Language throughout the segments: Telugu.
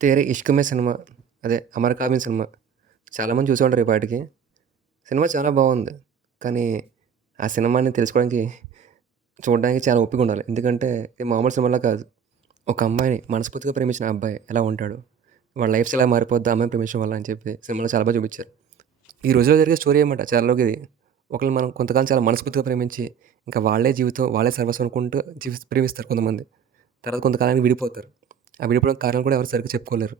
'తేరే ఇష్క్ మే' సినిమా. అదే 'అమర్ కామిన్' సినిమా. చాలామంది చూసే ఉంటారు ఈ పాటికి. సినిమా చాలా బావుంది. కానీ ఆ సినిమాని తెలుసుకోవడానికి, చూడడానికి చాలా ఓపికుండాలి. ఎందుకంటే ఇది మామూలు సినిమాలా కాదు. ఒక అమ్మాయిని మనస్ఫూర్తిగా ప్రేమించిన అబ్బాయి ఎలా ఉంటాడు? వాడి లైఫ్ స్టైల్ ఎలా మారిపోద్ది ఆ అమ్మాయిని ప్రేమించడం వల్ల అని చెప్పి సినిమాలో చాలా బాగా చూపిచ్చారు. ఈ రోజుల్లో జరిగే స్టోరీ అనమాట చారలోకి ఇది. ఒకళ్ళని మనం కొంతకాలం చాలా మనస్ఫూర్తిగా ప్రేమించి, ఇంకా వాళ్ళే జీవితం, వాళ్ళే సర్వస్వం అనుకుంటూ ప్రేమిస్తారు కొంతమంది. తర్వాత కొంతకాలానికి విడిపోతారు. ఆ విడిపోవడానికి కారణాలు కూడా ఎవరు సరిగ్గా చెప్పుకోలేరు.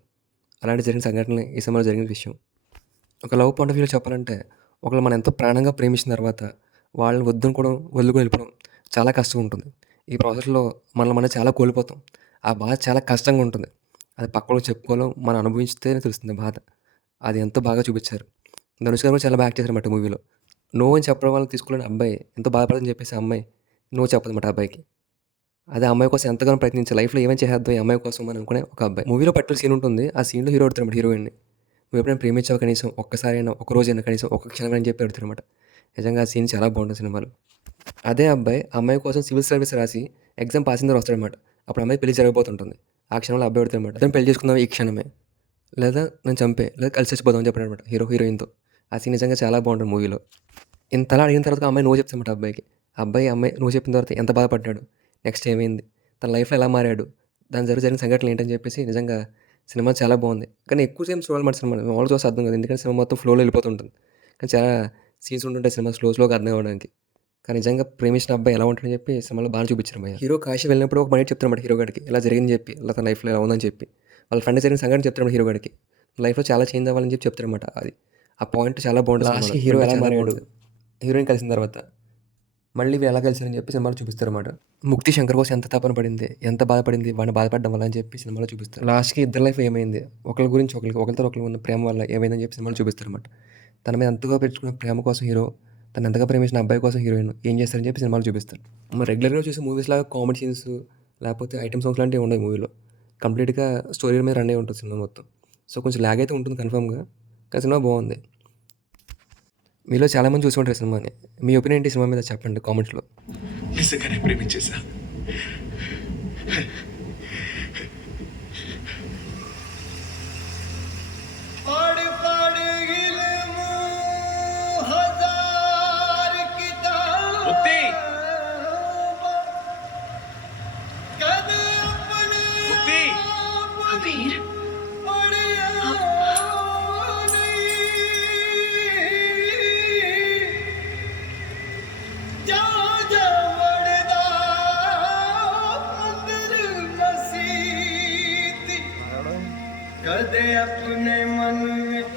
అలాంటి జరిగిన సంఘటనలు ఈ సినిమాలో జరిగిన విషయం. ఒక లవ్ పాయింట్ ఆఫ్ వ్యూలో చెప్పాలంటే, ఒకళ్ళు మనం ఎంతో ప్రాణంగా ప్రేమించిన తర్వాత, వాళ్ళని వద్దనుకోవడం, వదులుకొని వెళ్ళిపోవడం చాలా కష్టంగా ఉంటుంది. ఈ ప్రాసెస్‌లో మనల్ని మనం చాలా కోల్పోతాం. ఆ బాధ చాలా కష్టంగా ఉంటుంది. అది పక్కోళ్ళకి చెప్పుకోలేం. మనం అనుభవించితేనే తెలుస్తుంది బాధ. అది ఎంతో బాగా చూపిచ్చారు. ధనుష్ గారు కూడా చాలా బాగా యాక్ట్ చేశారన్నమాట మూవీలో. నో అని చెప్పడం వల్ల తీసుకోలేని అబ్బాయి ఎంతో బాధపడదని చెప్పేసి ఆ అమ్మాయి నో చెప్పదన్నమాట ఆ అబ్బాయికి. అదే ఆ అమ్మాయి కోసం ఎంతగానో ప్రయత్నించి లైఫ్‌లో ఏమైనా చేసేద్దాం ఈ అమ్మాయి కోసం అని అనుకునే ఒక అబ్బాయి. మూవీలో పర్టిక్యులర్ సీన్ ఉంటుంది. ఆ సీన్‌లో హీరో అడుగుతాడన్నమాట హీరోయిన్‌ని. "నువ్వెప్పుడైనా ప్రేమించావా కనీసం ఒక్కసారైనా, ఒక్క రోజైనా కనీసం ఒక్క క్షణమైనా" అని చెప్పి అడుగుతాడన్నమాట. నిజంగా ఆ సీన్ చాలా బావుంటుంది సినిమాలో. అదే అబ్బాయి ఆ అమ్మాయి కోసం సివిల్ సర్వీస్ రాసి ఎగ్జామ్ పాస్ అయిన తర్వాత వస్తాడన్నమాట. అప్పుడు అమ్మాయి పెళ్లి జరగబోతుంటుంది. ఆ క్షణంలో అబ్బాయి అడుగుతాడన్నమాట. "ఇద్దరం పెళ్లి చేసుకుందామా ఈ క్షణమే? లేదా నన్ను చంపేయి. లేదా కలిసి చచ్చిపోదాం" అని చెప్పాడన్నమాట హీరోయిన్‌తో. ఆ సీన్ నిజంగా చాలా బావుంటుంది మూవీలో. ఇంతలా అడిగిన తర్వాత ఆ అమ్మాయి నో చెప్తుందన్నమాట అబ్బాయికి. ఆ అమ్మాయి నో చెప్పిన తర్వాత ఎంత బాధపడ్డాడు? నెక్స్ట్ ఏమైంది? తన లైఫ్‌లో ఎలా మారాడు? దాని జరిగిన సంఘటనలు ఏంటని చెప్పేసి నిజంగా సినిమా చాలా బావుంది. కానీ ఎక్కువ సేపు చూడాలన్నమాట సినిమాని. మామూలుగా చూస్తే అర్థం కాదు. ఎందుకంటే సినిమా మొత్తం ఫ్లోలో వెళ్ళిపోతుంటుంది. కానీ చాలా సీన్స్ ఉంటుంటాయి సినిమా స్లోగా అర్థం అవ్వడానికి. కానీ నిజంగా ప్రేమించిన అబ్బాయి ఎలా ఉంటాడని చెప్పి సినిమాలో బాగా చూపించారు భయ్య. హీరో కాశీ వెళ్ళినప్పుడు ఒక మాట చెప్తాడన్నమాట హీరో గాడికి. ఇలా జరిగిందని చెప్పి, ఇలా తన లైఫ్‌లో ఇలా ఉందని చెప్పి. వాళ్ళ ఫ్రెండ్‌కి జరిగిన సంఘటన చెప్తాడన్నమాట హీరో గాడికి. లైఫ్‌లో చాలా చేంజ్ అవ్వాలని చెప్పి చెప్తాడన్నమాట అది. ఆ పాయింట్ చాలా బావుంటుంది సినిమాలో. లాస్ట్‌కి హీరో ఎలా మారాడు? హీరోయిన్ కలిసిన తర్వాత మళ్ళీ వీళ్ళు ఎలా కలిసారని చెప్పి సినిమాలో చూపిస్తారన్నమాట. ముక్తి శంకర్ కోసం ఎంత తపన పడింది, ఎంత బాధపడింది, వాడిని బాధపడడం వల్ల అని చెప్పి సినిమాలో చూపిస్తారు. లాస్ట్‌కి ఇద్దరి లైఫ్ ఏమైంది, ఒకళ్ళ గురించి ఒకళ్ళతో ఒకళ్ళకి ఉన్న ప్రేమ వల్ల ఏమైందని చెప్పి సినిమాలో చూపిస్తారన్నమాట. తన మీద ఎంతగా పెంచుకున్న ప్రేమ కోసం హీరో, తను ఎంతగా ప్రేమించిన అబ్బాయి కోసం హీరోయిన్ ఏం చేస్తారని చెప్పి సినిమాలో చూపిస్తారు. మనం రెగ్యులర్‌గా చూసే మూవీస్ లాగా కామెడీ సీన్స్ లేకపోతే ఐటెమ్ సాంగ్స్ లాంటివి ఉండవు మూవీలో. కంప్లీట్‌గా స్టోరీ మీద రన్ అయ్యి ఉంటుంది సినిమా మొత్తం. సో, కొంచెం లాగ్ అయితే ఉంటుంది కన్ఫర్మ్‌గా. కానీ సినిమా బావుంది. మీలో చాలామంది చూసి ఉంటారు ఈ సినిమాని. మీ ఒపీనియన్ ఏంటి ఈ సినిమా మీద చెప్పండి కామెంట్స్‌లో. నిజంగానే ప్రేమించేశా. ముక్తి! ముక్తి! అబీర్ कदे अपने मन विच